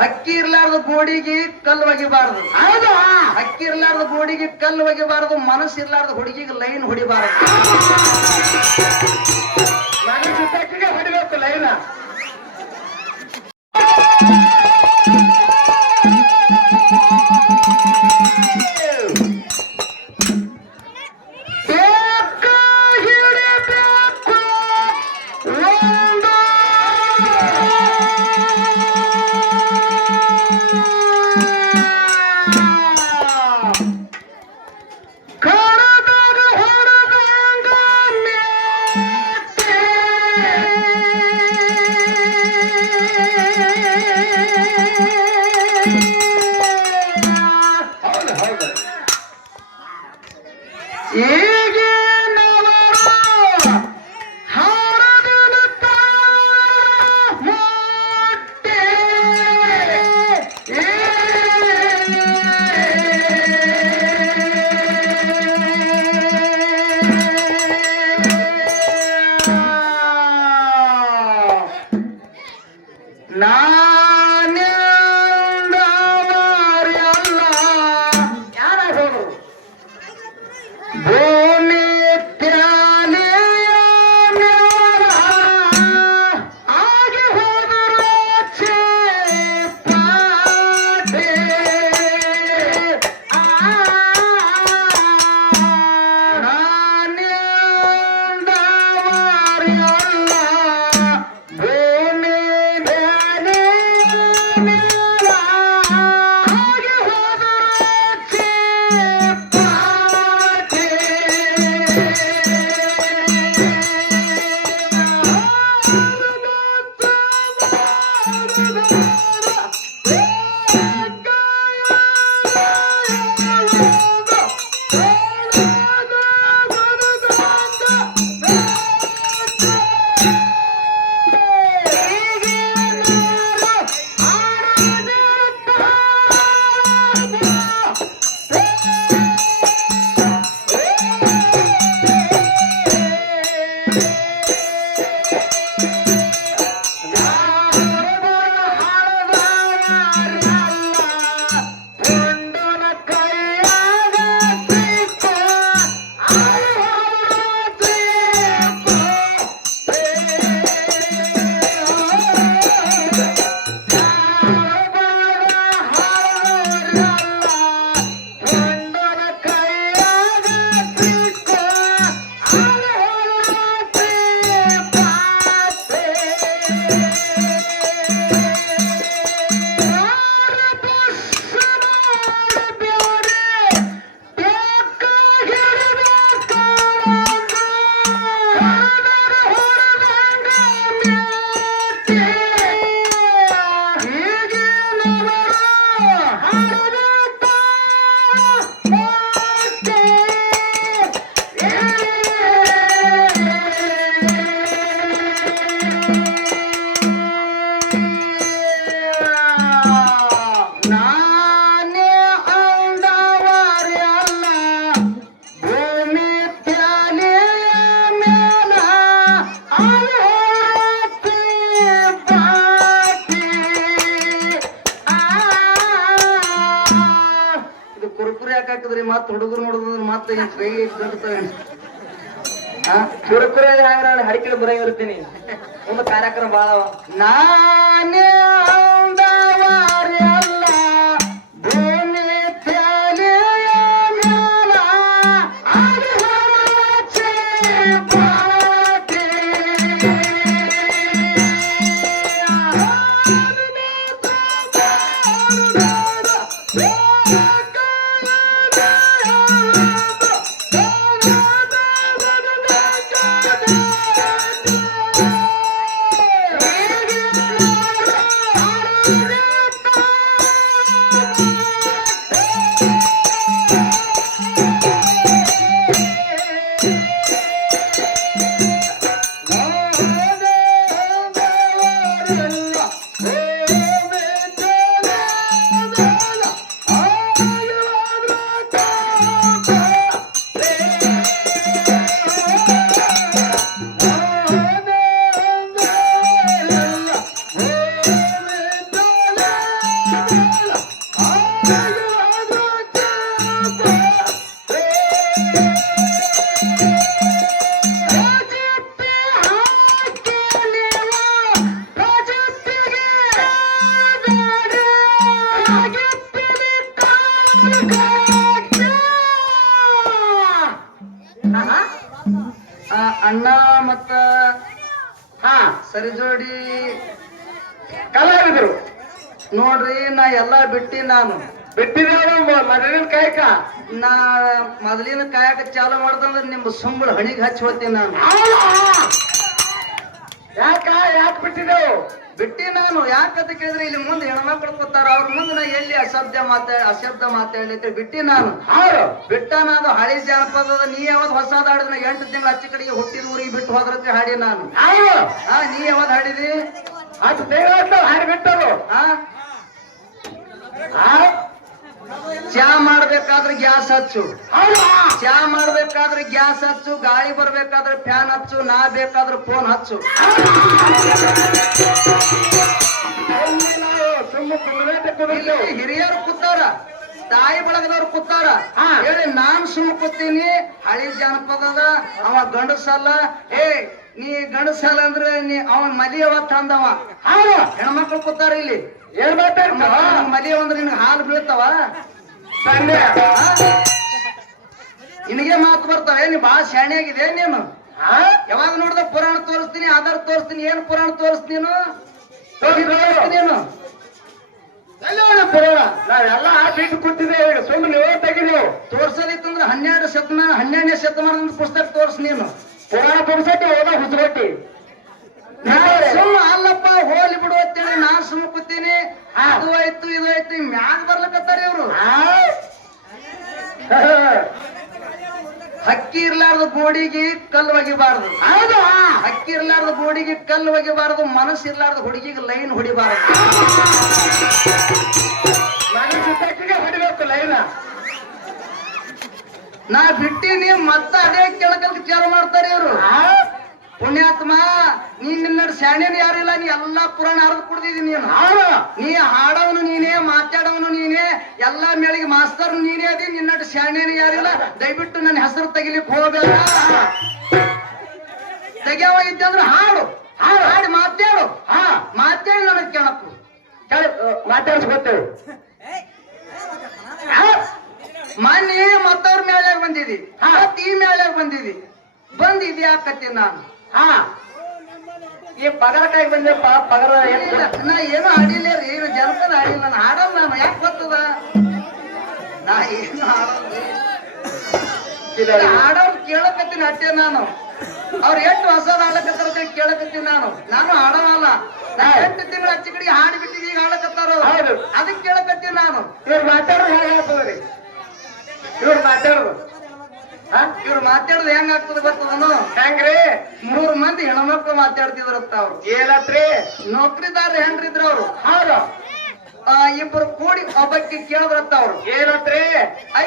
ಹಕ್ಕಿ ಇರ್ಲಾರ್ದ ಗೋಡಿಗೆ ಕಲ್ಲು ಒಗಿಬಾರ್ದು. ಹೌದು. ಹಕ್ಕಿ ಇರ್ಲಾರ್ದ ಗೋಡಿಗೆ ಕಲ್ಲು ಒಗಿಬಾರ್ದು, ಮನಸ್ಸು ಇರ್ಲಾರ್ದ ಹುಡುಗಿಗೆ ಲೈನ್ ಹೊಡಿಬಾರ್ದು. ಮನಸ್ಸಿಗೆ ಹೊಡಿಬೇಕು ಲೈನ. ಮತ್ ಹುಡುಗರು ನೋಡಿದ್ರೆ ಮತ್ತೆ ಕೈ ಕಟ್ತವೆ. ಚುರುಕುರ ಹಡಿಕೆ ಬರ ಇರ್ತೀನಿ. ಒಂದು ಕಾರ್ಯಕ್ರಮ ಬಾಳ ನಾನೇ ಅಣ್ಣ ಮತ್ತ ಹಾ ಸರಿ ಜೋಡಿ ಕಲಾವಿದರು ನೋಡ್ರಿ ನಾ ಎಲ್ಲಾ ಬಿಟ್ಟಿ ನಾನು ಬಿಟ್ಟಿದ್ದೇವೆ ಮದುವಿನ ಕಾಯಕ. ನಾ ಮೊದಲಿನ ಕಾಯಕ ಚಾಲು ಮಾಡ್ದಂದ್ರೆ ನಿಮ್ ಸುಂಬಳ ಹಣಿಗೆ ಹಚ್ಚಿ ಹೋಗ್ತೀನಿ ನಾನು. ಯಾಕೆ ಬಿಟ್ಟಿದ್ದೆವು? ಬಿಟ್ಟಿ ನಾನು ಯಾಕಂತ ಕೇಳಿದ್ರೆ ಇಲ್ಲಿ ಮುಂದೆ ಹೆಣ್ಮಕ್ಳು ಕೂತಾರ, ಅವ್ರ ಮುಂದೆ ನಾ ಎಲ್ಲಿ ಅಶಬ್ದ ಮಾತಾಡ್ಲಿಕ್ಕೆ ಬಿಟ್ಟಿ ನಾನು. ಹೌದು ಬಿಟ್ಟ ನಾನು ಹಳಿ ಜಾನಪದದ ನೀ ಯಾವ್ದು ಹೊಸದ ಹಾಡಿದ 8 ತಿಂಗಳು ಅಚ್ಚಿ ಕಡೆಗೆ ಹುಟ್ಟಿದ ಊರಿಗೆ ಬಿಟ್ಟು ಹೋದ್ರಕ್ಕೆ ಹಾಡಿ ನಾನು. ಹೌದು ನೀ ಯಾವ್ದು ಹಾಡಿದಿ? ಅದು ದೇವ ಹಾಡಿ ಬಿಟ್ಟರು. ಚಾ ಮಾಡ್ಬೇಕಾದ್ರೆ ಗ್ಯಾಸ್ ಹಚ್ಚು, ಹೌದು ಚಾ ಮಾಡ್ಬೇಕಾದ್ರೆ ಗ್ಯಾಸ್ ಹಚ್ಚು, ಗಾಳಿ ಬರ್ಬೇಕಾದ್ರೆ ಫ್ಯಾನ್ ಹಚ್ಚು, ನಾ ಬೇಕಾದ್ರೆ ಫೋನ್ ಹಚ್ಚು. ಇಲ್ಲಿ ಹಿರಿಯರು ಕೂತಾರ, ತಾಯಿ ಬಳಗದವ್ರು ಕೂತಾರ, ಹೇಳಿ ನಾನ್ ಸುಮ್ಮ ಕೂತೀನಿ. ಹಳಿ ಜಾನಪದದ ಅವ ಗಂಡಸಲ್ಲ, ನೀ ಗಂಡಸಲ್ಲ ಅಂದ್ರೆ ನೀ ಅವನ್ ಮದಿಯವತ್ತ ಅಂದವ. ಹೆಣ್ಮಕ್ಳು ಕೂತಾರ ಇಲ್ಲಿ. ಏನ್ ಮಾತಾಡ್ತ ಮದಿಯವ ಅಂದ್ರೆ ನಿನ್ಗೆ ಹಾಲು ಬೀಳ್ತಾವ, ನಿನಗೆ ಮಾತು ಬರ್ತಾವೆ. ನೀ ಬಾಳ ಶಾಣೆಯಾಗಿದೆ ನೀನು. ಯಾವಾಗ ನೋಡಿದ ಪುರಾಣ ತೋರಿಸ್ತೀನಿ, ಆಧಾರ್ ತೋರಿಸ್ತೀನಿ. ಏನ್ ಪುರಾಣ ತೋರಿಸ್ತೀನಿ ನೀನು? ಪುರಾಣ ನಾವೆಲ್ಲ ಬಿಟ್ಟು ಕೂತಿದ್ದೇವೆ, ಈಗ ಸುಮ್ಮನೆ ನೀವು ತೆಗಿದೆವು. ತೋರ್ಸೋದಿತ್ತಂದ್ರೆ 12ನೇ ಶತಮಾನದ ಪುಸ್ತಕ ತೋರ್ಸ್ ನೀನು. ಪುರಾಣ ತೋರ್ಸಕ್ಕೆ ಹೋದ ಹುಚ್ಚುಗಟ್ಟಿ ಸುಮ್ಮ ಅಲ್ಲಪ್ಪ ಹೋಲಿ ಬಿಡು ಅಂತೇಳಿ ನಾನ್ ಸುಮ್ಮ ಕೂತೀನಿ. ಅದು ಆಯ್ತು ಇದು ಆಯ್ತು ಮ್ಯಾಗ ಬರ್ಲಕತ್ತಾರ ಇವ್ರು. ಹಕ್ಕಿ ಇರ್ಲಾರ್ದ ಗೋಡಿಗೆ ಕಲ್ಲು ಒಗಿಬಾರ್ದು. ಹೌದು ಹಕ್ಕಿ ಇರ್ಲಾರ್ದ ಗೋಡಿಗೆ ಕಲ್ಲು ಒಗಿಬಾರ್ದು, ಮನಸ್ಸು ಇರ್ಲಾರ್ದ ಹುಡುಗಿಗೆ ಲೈನ್ ಹೊಡಿಬಾರ್ದು. ಮನಸ್ಸಿಗೆ ಹೊಡಿಬೇಕು ಲೈನ. ನಾ ಬಿಟ್ಟಿನಿ ಮತ್ತ ಅದೇ ಕೆಳಕಲ್ಕ ಚಾಲು ಮಾಡ್ತಾರೆ ಇವ್ರು. ಪುಣ್ಯಾತ್ಮ, ನಿನ್ನ ಶಾಣೆನು ಯಾರಿಲ್ಲ, ನೀ ಎಲ್ಲಾ ಪುರಾಣ ಹರಿದು ಕುಡ್ದಿದ್ದೀನಿ ನೀನು. ನೀ ಹಾಡವನು ನೀನೇ, ಮಾತಾಡವನು ನೀನೇ, ಎಲ್ಲಾ ಮೇಳಿಗೆ ಮಾಸ್ತರ್ ನೀನೇ ಅದಿ. ನಿನ್ನ ಶಾಣೆನು ಯಾರಿಲ್ಲ. ದಯವಿಟ್ಟು ನನ್ನ ಹೆಸರು ತೆಗಿಲಿಕ್ಕೆ ಹೋಗಬೇಡ. ತೆಗಿಯವ ಇದ್ದಂದ್ರೆ ಹಾಡು ಹಾಡಿ ಮಾತಾಡು. ಮಾತಾಡಿ ನನಗೆ ಕೇಳಪ್ಪು ಮಾತಾಡ್ಸ್ಕೊತೇವೆ. ಮೊನ್ನೆ ಮತ್ತವ್ರ ಮೇಳ್ಯಾಗ ಬಂದಿದಿ, ಮತ್ ಈ ಮೇಳ್ಯಾಗ ಬಂದಿದ್ದಿ ಯಾಕತ್ತೀನಿ ನಾನು. ಈ ಪಗರಕಾಯಿ ಬಂದಪ್ಪ ಪಗರ. ನಾ ಏನು ಆಡಿಲ್ಲ ರೀ, ಜನಪದ ಆಡಿಲ್ಲ. ನಾನು ಹಾಡಲ್ಲ, ನಾನು ಯಾಕೆ ಬರ್ತದ? ನಾ ಏನು ಹಾಡೋರು ಕೇಳಕತ್ತೀನಿ ಅಟ್ಟೆ ನಾನು. ಅವ್ರು ಎಷ್ಟು ಹೊಸದ ಹಾಡಕತ್ತಾರ ಕೇಳಕತ್ತೀನಿ ನಾನು. ನಾನು ಹಾಡವಲ್ಲ. ನಾ 8 ತಿಂಗಳು ಅಚ್ಚಿ ಕಡೆಗೆ ಹಾಡಿ ಬಿಟ್ಟಿದ್ದು ಈಗ ಹಾಡಕತ್ತಾರ, ಅದಕ್ಕೆ ಕೇಳಕತ್ತೀನಿ ನಾನು. ಇವ್ರು ಮಾತಾಡೋದು ಹೇಗಾಗ್ತದ್ರಿ? ಇವ್ರು ಮಾತಾಡೋದು ಹೆಂಗ ಆಗ್ತದ ಗೊತ್ತದನು? ಹೆಂಗ್ರಿ? 3 ಮಂದಿ ಹೆಣ್ಮಕ್ಳು ಮಾತಾಡ್ತಿದ್ರತ್ತ. ಅವ್ರು ಏನತ್ರಿ? ನೌಕರಿದಾರ ಹೆಣ್ರಿದ್ರ ಅವ್ರು. ಹೌದು. ಇಬ್ಬರು ಕೂಡಿ ಒಬ್ಬಕ್ಕೆ ಕೇಳಿದ್ರತ್ತ ಅವ್ರು. ಏನತ್ರಿ?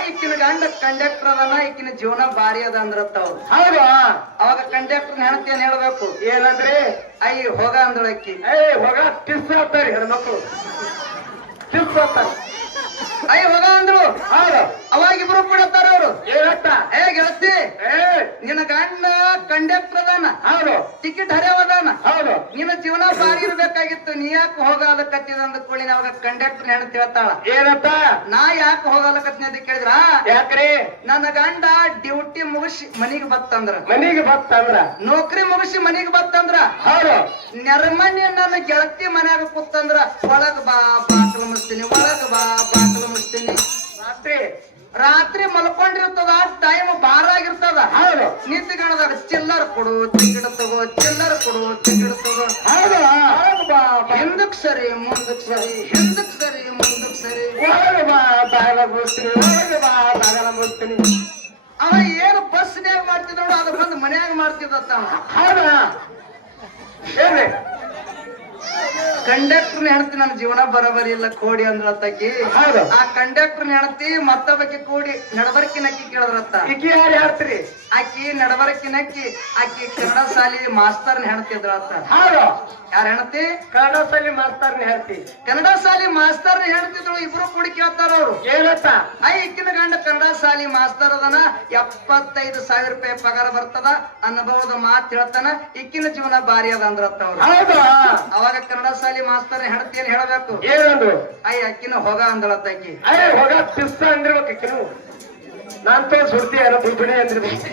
ಈಕಿನ ಗಂಡ ಕಂಡಕ್ಟರ್ ಅದನ, ಈಕಿನ ಜೀವನ ಭಾರಿ ಅದ ಅಂದ್ರತ್ತ ಅವ್ರು. ಹೌದು. ಅವಾಗ ಕಂಡಕ್ಟರ್ ಹೆಣ್ತಿ ಏನ್ ಹೇಳ್ಬೇಕು? ಏನಂದ್ರಿ? ಹೋಗ ಅಂದಳಕ್ಕಿ. ಹೋಗ ಕಿಸ್ ಆಗ್ತಾರಿ ಹೆಣ್ಮಕ್ಳು, ಕಿಸ್ ಆಗ್ತಾರೆ. ಹೋಗ ಅಂದ್ರು. ಹೌದು. ಅವಾಗ ಇಬ್ರು ಬಿಡತ್ತಾರ ಅವ್ರು. ಏನಂತ? ಗೆಳತಿ, ನಿನ್ನ ಗಂಡ ಕಂಡಕ್ಟರ್ ಅದಾನ, ಹೌದು, ಟಿಕೆಟ್ ಹರಿಯವದಾನ, ಹೌದು, ನಿನ್ನ ಜೀವನ ಬಾರಿ ಇರ್ಬೇಕಾಗಿತ್ತು, ನೀ ಯಾಕೆ ಹೋಗಲಕತ್ತಿದ ಅಂದ್ಕೊಳ್ಳಿ. ಅವಾಗ ಕಂಡಕ್ಟರ್ ಹೆಣ್ತಿ ಹೇಳ್ತಾಳ. ಏನಂತ? ನಾ ಯಾಕೆ ಹೋಗಲಕತ್ತೀನಿ ಅಂತ ಕೇಳಿದ್ರ, ಯಾಕ್ರಿ? ನನ್ನ ಗಂಡ ಡ್ಯೂಟಿ ಮುಗಿಸಿ ಮನಿಗೆ ಬತ್ತಂದ್ರ, ಮನಿಗೆ ಬತ್ತಂದ್ರ, ನೌಕರಿ ಮುಗಿಸಿ ಮನಿಗೆ ಬತ್ತಂದ್ರ, ಹೌದು, ನೆರಮನಿ ನನ್ನ ಗೆಳತಿ ಮನ್ಯಾಗ ಕೂತಂದ್ರ ಒಳಗ್ ಬಾ ಬಾಕಲು ಮುಸ್ತೀನಿ, ಒಳಗ್ ಬಾ ಬಾಕಲು ಮುಸ್ತೀನಿ. ರಾತ್ರಿ ಮಲ್ಕೊಂಡಿರ್ತದ, ಟೈಮ್ ಬಾರ ಆಗಿರ್ತದ. ಹೌದು. ನಿಂತ್ಕೊಂಡದಾಗ ಚಿಲ್ಲರ್ ಕೊಡು ಟಿಕೆಟ್ ತಗೋ, ಚಿಲ್ಲರ್ ಕೊಡು ಟಿಕೆಟ್ ತಗೋ. ಹೌದು. ಹಿಂದಕ್ ಸರಿ ಮುಂದಕ್ ಸರಿ, ಹಿಂದಕ್ ಸರಿ ಮುಂದಕ್ ಸರಿ. ಒಳಗೆ ಬಾ ಬಾಗಲ ಮುಸ್ತೀನಿ, ಒಳಗೆ ಬಾ ಬಾಗಲ ಮುಸ್ತೀನಿ. ಅವ ಏನು ಬಸ್ನ್ಯಾಗ ಮಾಡ್ತಿದ್ ನೋಡು, ಅದ್ರ ಬಂದು ಮನ್ಯಾಗ ಮಾಡ್ತಿದ್ದ. ಹೌದಾ? ಏನ್ರಿ? ಕಂಡಕ್ಟರ್ ಹೆಣ್ತಿ ನನ್ನ ಜೀವನ ಬರಬರಿ ಇಲ್ಲ ಕೋಡಿ ಅಂದ್ರತ್ತಾಕಿ ಹೌದು. ಆ ಕಂಡಕ್ಟರ್ ಹೆಣ್ತಿ ಮತ್ತೊಬ್ಬಕ್ಕೆ ಕೂಡಿ ನಡಬರ್ಕಿನಕ್ಕಿ ಕೇಳಿದ್ರತ್ತ ಈಕಿ ಯಾರು ಹೇಳ್ತೀರಿ? ಆಕಿ ನಡಬರ್ಕಿನಕ್ಕಿ ಆಕಿ ಕನ್ನಡ ಶಾಲಿ ಮಾಸ್ತರ್ನ ಹೆಣ್ತಿದ್ರತ್ತ. ಹೌದು. ಯಾರ ಹೆಣ್ತಿ? ಕನ್ನಡ ಶಾಲಿ ಮಾಸ್ತರ್ನ ಹೇಳ್ತಿ. ಕನ್ನಡ ಶಾಲಿ ಮಾಸ್ತರ್ನ ಹೆಣ್ತಿದ್ರು. ಇಬ್ರು ಕೂಡಿ ಕೇಳ್ತಾರ ಅವ್ರು ಏನತ್ತ? ಈಕಿನ ಗಂಡ ಕನ್ನಡ ಶಾಲಿ ಮಾಸ್ತರ್ ಅದನ, 75,000 ರೂಪಾಯಿ ಪಗಾರ ಬರ್ತದ ಅನುಭವದ ಮಾತು ಹೇಳ್ತಾನ, ಇಕ್ಕಿನ ಜೀವನ ಬಾರಿ ಅದ ಅಂದ್ರತ್ತ ಅವ್ರು. ಹೌದು. ಅವಾಗ ಕನ್ನಡ ಶಾಲಿ ಮಾಸ್ತರ್ ಹೆಣ್ತಿ ಏನ್ ಹೇಳಬೇಕು? ಏನಂದ್ರು? ಅಕ್ಕಿನ ಹೋಗ ಅಂದಳತ್ತಾಕಿ. ಹೋಗ ಪಿಸ್ತ ಅಂದಿರ್ಬೇಕು ಅಕ್ಕಿನು. ನಾನ್ ತೋ ಸುಡ್ತಿ ಯಾರೋ ಬಿಡಿ ಅಂದಿರ್ಬೇಕು.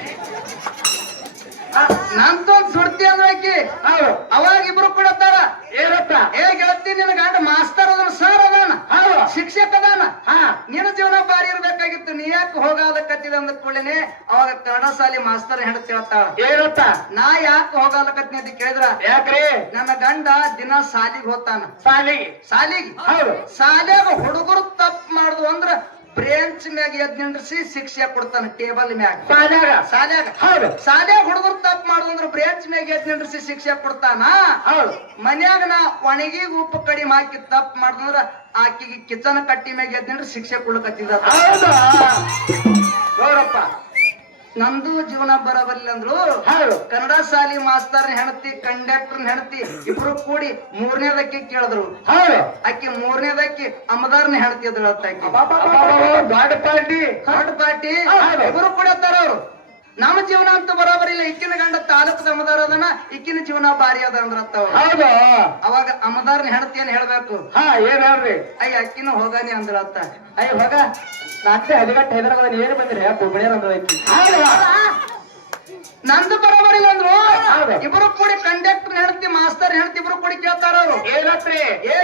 ನಂತೊಂದ್ ಸುಡ್ತಿ ಅಂದ್ರಕಿ. ಹೌದು. ಅವಾಗ ಇಬ್ರು ಕೊಡತ್ತಾರ. ಏನತ್ತ? ಗೆಳತಿ ನಿನ್ನ ಗಂಡ ಮಾಸ್ತರ್ ಅದನ, ಸರ್ ಅದಾನ, ಹೌದು, ಶಿಕ್ಷಕ ಅದಾನ, ಹಾ, ನಿನ್ನ ಜೀವನ ಬಾರಿ ಇರ್ಬೇಕಾಗಿತ್ತು, ನೀ ಯಾಕೆ ಹೋಗಾಲಕತ್ತಿದ ಅಂದ ಕೂಡಲೇ ಅವಾಗ ಕನ್ನಡ ಶಾಲಿ ಮಾಸ್ತರ್ ಹೆಣ್ತಿ ಹೇಳ್ತಾಳ. ಏನತ್ತ? ನಾ ಯಾಕೆ ಹೋಗಾಲಕತ್ನಿ ಅಂತ ಕೇಳಿದ್ರ, ಯಾಕ್ರಿ? ನನ್ನ ಗಂಡ ದಿನ ಸಾಲಿಗೆ ಹೋಗ್ತಾನ. ಸಾಲಿಗೆ ಹೌದು. ಸಾಲ್ಯಾಗ ಹುಡುಗರು ತಪ್ಪು ಮಾಡುದು ಅಂದ್ರ ಬ್ರೇಂಚ್ ಮ್ಯಾಗ ಎದ್ ನಿಂದ್ರಿಸಿ ಶಿಕ್ಷೆ ಕೊಡ್ತಾನ. ಟೇಬಲ್ ಮ್ಯಾಗ ಸಾಲ್ಯಾಗ. ಹೌದು. ಸಾಲ್ಯಾಗ ಹುಡುಗರು ತಪ್ಪು ಮಾಡುದು ಅಂದ್ರ ಬ್ರೇಂಚ್ ಮ್ಯಾಗ ಎದ್ ನಿಂದ್ರಿಸಿ ಶಿಕ್ಷೆ ಕೊಡ್ತಾನ. ಹೌದು. ಮನ್ಯಾಗ ನಾ ಒಣಗಿಗ್ ಉಪ್ಪು ಕಡಿಮೆ ಹಾಕಿ ತಪ್ಪು ಮಾಡಿದ್ರ ಆಕಿಗೆ ಕಿಚನ್ ಕಟ್ಟಿ ಮ್ಯಾಗ ಎದ್ ನಿಂದ್ರಿ ಶಿಕ್ಷೆ ಕೊಡ್ಲಕತ್ತಿದ. ಹೌದಾ? ನೋಡಪ್ಪ, ನಂದು ಜೀವನ ಬರಬಲ್ಲ ಅಂದ್ರು. ಹೌದು. ಕನ್ನಡ ಶಾಲಿ ಮಾಸ್ತರ್ ಹೆಣ್ತಿ ಕಂಡಕ್ಟರ್ ಹೆಣ್ತಿ ಇಬ್ರು ಕೂಡಿ ಮೂರನೇದಕ್ಕೆ ಕೇಳಿದ್ರು. ಹೌದು. ಆಕಿ ಮೂರನೇದಕ್ಕೆ ಅಮದಾರ್ನ ಹೆಣ್ತಿ ಅದ್ರ ಆಕಿ ದೊಡ್ಡ ಪಾರ್ಟಿ. ದೊಡ್ಡ ಪಾರ್ಟಿ. ಇಬ್ರು ಕೂಡ ಅವ್ರು. ನಮ್ಮ ಜೀವನ ಅಂತೂ ಬರೋಬರಿಲ್ಲ. ಇಕ್ಕಿನ ಗಂಡ ತಾಲೂಕು ಅಮದಾರ್ ಅದನ, ಇಕ್ಕಿನ ಜೀವನ ಬಾರಿ ಅದ ಅಂದ್ರತ್ತ. ಹೌದು. ಅವಾಗ ಅಮದಾರ್ನ ಹೆಣ್ತಿ ಏನ್ ಹೇಳ್ಬೇಕು? ಏನ್ ಹೇಳ್ರಿ? ಅಕ್ಕಿನ ಹೋಗಾನಿ ಅಂದ್ರತ್ತ. ಹೋಗ ನಾಲ್ಕೇ ಹದಿಗಟ್ಟು ಹೈದರಾಬಾದ್ ಏನು ಬಂದ್ರಿ ಹುಬ್ಬಳ್ಳಿ ಅಂದ್ರೈತಿ. ನಂದು ಬರೋಬರಿಲ್ಲ ಅಂದ್ರು. ಹೌದು. ಇಬ್ರು ಕೂಡಿ ಕಂಡಕ್ಟರ್ ಹೆಣ್ತಿ ಮಾಸ್ತರ್ ಹೆಣ್ತಿ ಇಬ್ರು ಕೂಡಿ ಕೇಳ್ತಾರ ಅವ್ರು. ಏನತ್ರಿ?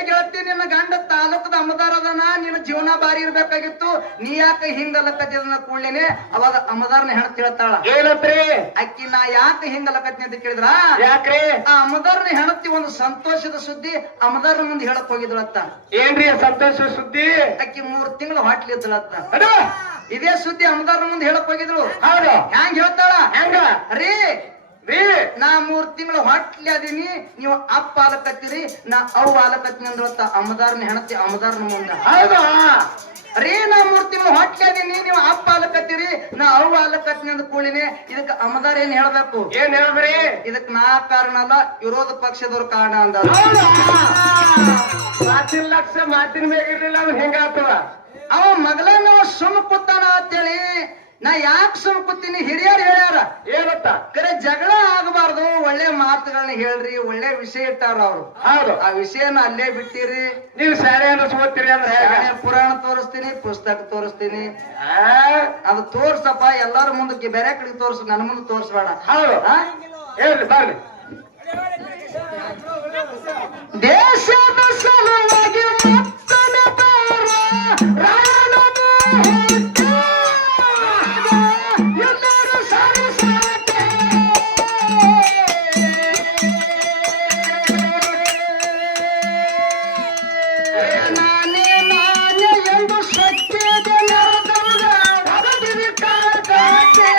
ಗೆಳತಿ ನಿನ್ನ ಗಂಡ ತಾಲೂಕದ ಅಮದಾರ್ ಅದನ, ನಿನ್ನ ಜೀವನ ಬಾರಿ ಇರ್ಬೇಕಾಗಿತ್ತು, ನೀ ಯಾಕೆ ಹಿಂಗಲಕತ್ತಿದ ಕೂಡ್ಲೇನೆ ಅವಾಗ ಅಮದಾರ್ನ ಹೆಣ್ತಿ ಹೇಳ್ತಾಳ. ಏನತ್ರಿ? ಅಕ್ಕಿ ನಾ ಯಾಕೆ ಹಿಂಗಲಕತ್ನಿ ಅಂತ ಕೇಳಿದ್ರ, ಯಾಕ್ರಿ? ಆ ಅಮದಾರ್ನ ಹೆಣ್ತಿ ಒಂದು ಸಂತೋಷದ ಸುದ್ದಿ ಅಮದಾರ್ನ ಮುಂದೆ ಹೇಳಕ್ ಹೋಗಿದ್ಳತ್ತ. ಏನ್ರಿ ಸಂತೋಷ ಸುದ್ದಿ? ಅಕ್ಕಿ 3 ತಿಂಗಳು ಹೊಟ್ಲಿದ್ಳತ್ತ. ಅದ ಇದೇ ಸುದ್ದಿ ಅಮದಾರ್ನ ಮುಂದೆ ಹೇಳಕ್ ಹೋಗಿದ್ರು. ಹೌದು. ಹ್ಯಾಂಗ ಹೇಳ್ತಾಳ? ಹೆಂಗ ರೀ ರೀ, ನಾ 3 ತಿಂಗಳು ಹೊಟ್ಲಿ ಅದೀನಿ, ನೀವು ಅಪ್ಪ ಆಲಕತ್ತೀರಿ, ನಾ ಅವ್ವ ಆಲಕತ್ತೀನಿ ಅಂದ್ರತ್ತ ಅಮದಾರ್ನ ಹೆಣತಿ ಅಮದಾರ್ನ ಮುಂದ. ಹೌದಾ? ರೀ ನಾ 3 ತಿಂಗಳು ಹೊಟ್ಲಿ ಅದೀನಿ, ನೀವು ಅಪ್ಪ ಆಲಕತ್ತೀರಿ, ನಾ ಅವ್ವ ಆಲಕತ್ತೀನಿ ಅಂದ ಕೂಳಿನಿ. ಇದಕ್ ಅಮದಾರ್ ಏನ್ ಹೇಳ್ಬೇಕು? ಏನ್ ಹೇಳಿದ್ರಿ? ಇದಕ್ ನಾ ಕಾರಣ ಅಲ್ಲ, ವಿರೋಧ ಪಕ್ಷದವ್ರ ಕಾರಣ ಅಂದ. ಮಾತಿನ ಲಕ್ಷ ಮಾತಿನ ಮ್ಯಾಗ ಇರ್ಲಿಲ್ಲ ಅಂದ್ರೆ ಹೆಂಗಾಗ್ತದ? ಅವ ಮಗಳನ್ನ ಸುಮ್ ಕೂತಾನ ಅಂತೇಳಿ ನಾ ಯಾಕೆ ಸುಮ್ ಕೂತೀನಿ? ಹಿರಿಯರು ಹೇಳ್ಯಾರ ಏನತ್ತ? ಕರೆ ಜಗಳ ಆಗಬಾರ್ದು, ಒಳ್ಳೆ ಮಾತುಗಳನ್ನ ಹೇಳ್ರಿ, ಒಳ್ಳೆ ವಿಷಯ ಇಟ್ಟಾರ ಅವ್ರು. ಹೌದು. ಆ ವಿಷಯನ ಅಲ್ಲೇ ಬಿಟ್ಟಿರಿ. ನೀವು ಶಾಲೆ ಓದ್ತೀರಿ ಅಂದ್ರೆ ಶಾಲೆ ಪುರಾಣ ತೋರಿಸ್ತೀನಿ, ಪುಸ್ತಕ ತೋರಿಸ್ತೀನಿ, ಅದು ತೋರ್ಸಪ್ಪ. ಎಲ್ಲಾರ ಮುಂದಕ್ಕೆ ಬೇರೆ ಕಡೆಗೆ ತೋರ್ಸು, ನನ್ನ ಮುಂದೆ ತೋರ್ಸ್ಬೇಡ. ಹೌದು. ಹೇಳ್ರಿ ಬರ್ರಿ. ದೇಶದ ಸಲುವಾಗಿ ಮತ್ತೊಮ್ಮೆ ಬಾರ, ರಾಯಣನು ಹುಟ್ಟಾಗ ಎಲ್ಲರೂ ಸರಿಸಾಕೆ. ನಾನೇ ಎಂದು ಸತ್ಯದ ನರದವರ ಹೊರದಿರಿ ಕಾಳಕಾಕೆ.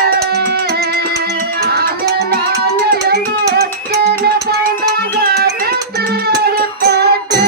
ನಾನೇ ಎಂದು ಹೊಕ್ಕೇನ ಬಂದಾಗ ನಿಂತಿರಿ ಪಾಟೆ.